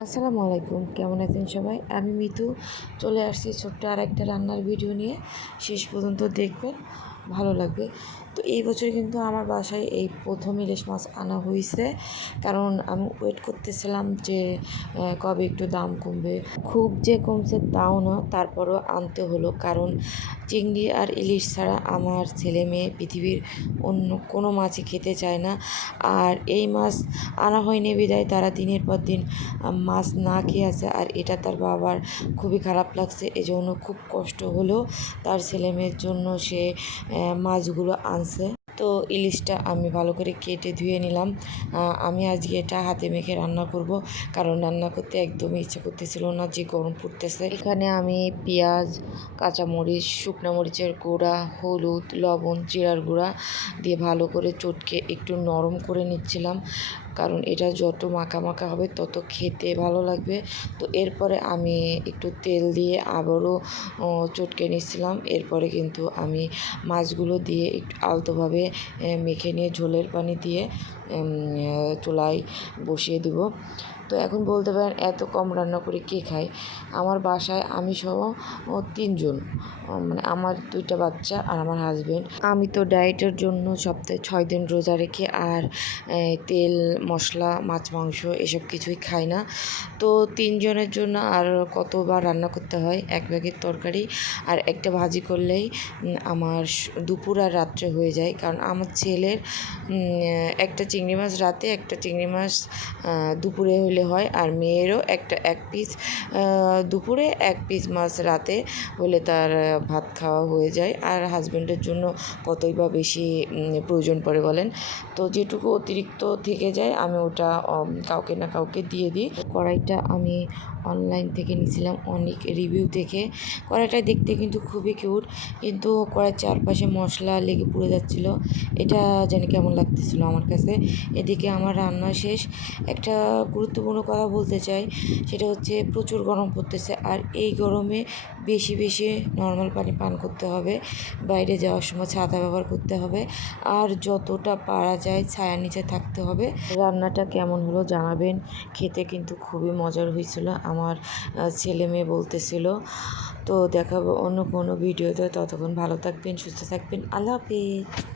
আসসালামু আলাইকুম, কেমন আছেন সবাই? আমি মিতু চলে আসছি ছোট্ট আরেকটা রান্নার ভিডিও নিয়ে। শেষ পর্যন্ত দেখবেন, ভালো লাগবে। তো এই বছর কিন্তু আমার বাসায় এই প্রথম ইলিশ মাছ আনা হয়েছে, কারণ আমি ওয়েট করতেছিলাম যে কবে একটু দাম কমবে। খুব যে কমছে তাও না, তারপরও আনতে হলো, কারণ চিংড়ি আর ইলিশ ছাড়া আমার ছেলে মেয়ে পৃথিবীর অন্য কোনো মাছই খেতে চায় না। আর এই মাছ আনা হয়নি বিদায় তারা দিনের পর দিন মাছ না খেয়ে আছে। আর এটা তার বাবার খুবই খারাপ লাগছে, এজন্য খুব কষ্ট হলেও তার ছেলে মেয়ের জন্য সে মাছগুলো আনছে। তো ইলিশটা আমি ভালো করে কেটে ধুয়ে নিলাম। আমি আজকে এটা হাতে মেখে রান্না করব, কারণ রান্না করতে একদমই ইচ্ছা করতেছিল না, যে গরম পড়তেছে। এখানে আমি পেঁয়াজ, কাঁচামরিচ, শুকনো মরিচের গুঁড়া, হলুদ, লবণ, জিরার গুঁড়া দিয়ে ভালো করে চটকে একটু নরম করে নিচ্ছিলাম, কারণ এটা যত মাখা মাখা হবে তত খেতে ভালো লাগবে। তো এরপরে আমি একটু তেল দিয়ে আবারও চটকে নিচ্ছিলাম। এরপরে কিন্তু আমি মাছগুলো দিয়ে একটু আলতোভাবে মেখে নিয়ে ঝোলের পানি দিয়ে চুলায় বসিয়ে দেব। তো এখন বলতে পারেন এত কম রান্না করে কে খায়? আমার বাসায় আমি সহ 3 জন, মানে আমার 2টা বাচ্চা আর আমার হাজব্যান্ড। আমি তো ডায়েটের জন্য সপ্তাহে 6 দিন রোজা রেখে আর তেল মশলা মাছ মাংস এসব কিছুই খাই না। তো 3 জনের জন্য আর কতবার রান্না করতে হয়? এক ব্যাগের তরকারি আর একটা ভাজি করলেই আমার দুপুর আর রাত্রে হয়ে যায়। কারণ আমার ছেলের একটা চিংড়ি মাছ রাতে, একটা চিংড়ি মাছ দুপুরে হলে হয়, আর মেয়েরও এক পিস দুপুরে, 1 পিস মাছ রাতে হলে তার ভাত খাওয়া হয়ে যায়। আর হাজব্যান্ডের জন্য কতই বা বেশি প্রয়োজন পড়ে বলেন। তো যেটুকু অতিরিক্ত থেকে যায় আমি ওটা কাউকে না কাউকে দিয়ে দিই। কড়াইটা আমি অনলাইন থেকে নিয়েছিলাম অনেক রিভিউ দেখে। কড়াইটা দেখতে কিন্তু খুবই কিউট, কিন্তু কড়াইয়ের চারপাশে মশলা লেগে পুড়ে যাচ্ছিল, এটা জানি কেমন লাগতেছিল আমার কাছে। এদিকে আমার রান্না শেষ। একটা গুরুত্বপূর্ণ কথা বলতে চাই, সেটা হচ্ছে প্রচুর গরম পড়তেছে, আর এই গরমে বেশি বেশি নর্মাল পানি পান করতে হবে, বাইরে যাওয়ার সময় ছাতা ব্যবহার করতে হবে, আর যতটা পারা যায় ছায়ার নিচে থাকতে হবে। রান্নাটা কেমন হলো জানাবেন। খেতে কিন্তু খুবই মজার হয়েছিল, আমার ছেলে মেয়ে বলতেছিল। তো দেখাবো অন্য কোনো ভিডিওতে, ততক্ষণ ভালো থাকবেন, সুস্থ থাকবেন, আল্লাহ হাফেজ।